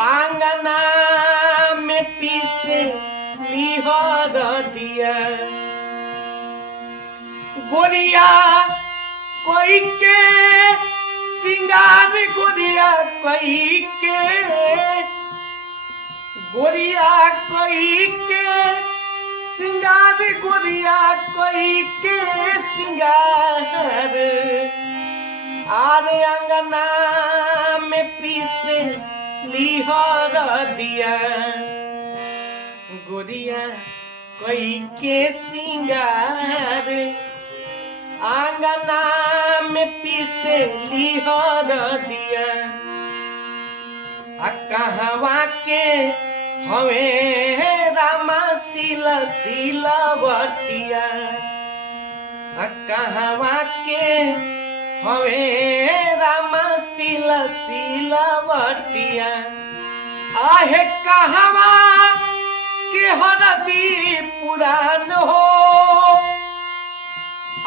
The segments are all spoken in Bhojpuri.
आंगना में पीसे लिहर दिया गोरिया कोई के सिंगार गोरिया कोई के गोरिया कोई के सिंगार गोरिया कोई के सिंगार आरे अंगना में पीसे लिहर दिया गोरिया कोई के सिंगार आंगना में पीसे लिहर दिया कहवा के हवे रामा सिला सिलावटिया कहवा के हवे रामा सिला सिलावटिया आहे कहवा के हरदी पुरान हो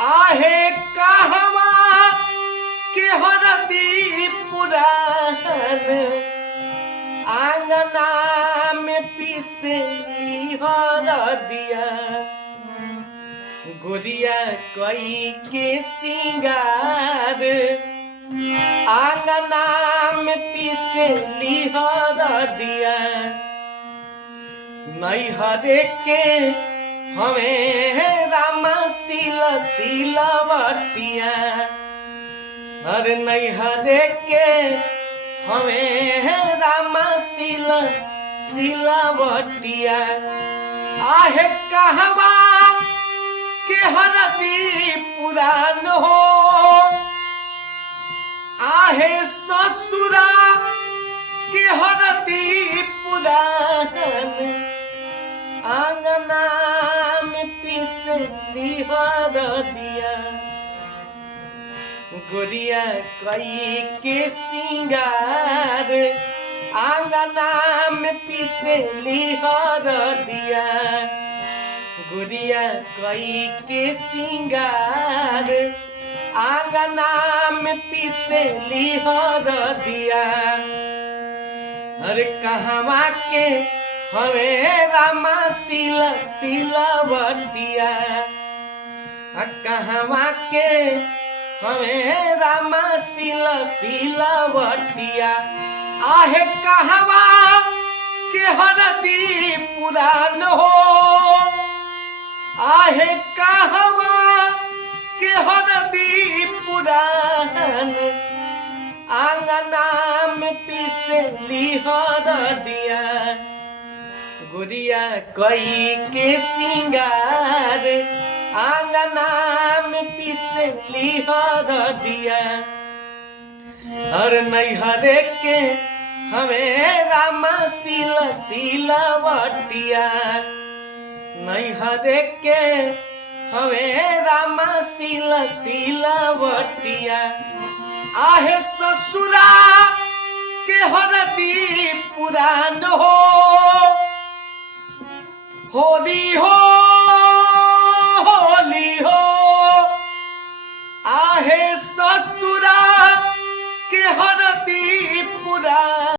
आहे कहवा के हरदी पुरान आंगना में पीसे लिहर दिया गोरिया कोई के सिंगार आंगना में पीसे लिहर दिया नैहरे के हमें रामा सिला सिलावटिया हर नैहरे के हमें रामा सिला सिलावटिया आहे कहवा के हरदी पुरान हो आहे ससुरा के हरदी पुरान आंगना में पीसे लिहर दिया गोरिया कोई के सिंगार आंगना में पीसे लिहर दिया गोरिया कोई के सिंगार आंगना में पीसे लिहर दिया हर कहवा के हमें रामा सिला सिलावटिया कहवा के हमें रामा सिला सिलावटिया आहे कहवा के हरदी पुरान हो आहे कहवा के हरदी पुरान आंगना में पीसे लिहर दिया गोरिया कोई के सिंगार आंगना में पीसे लिहर दिया हर नैहरे के हमें रामा सिला सिलावटिया नैहरे के हमें रामा सिला सिलावटिया आहे ससुरा के हरदी पुरान हो होली हो होली हो आहे ससुरा के हरदी पुरान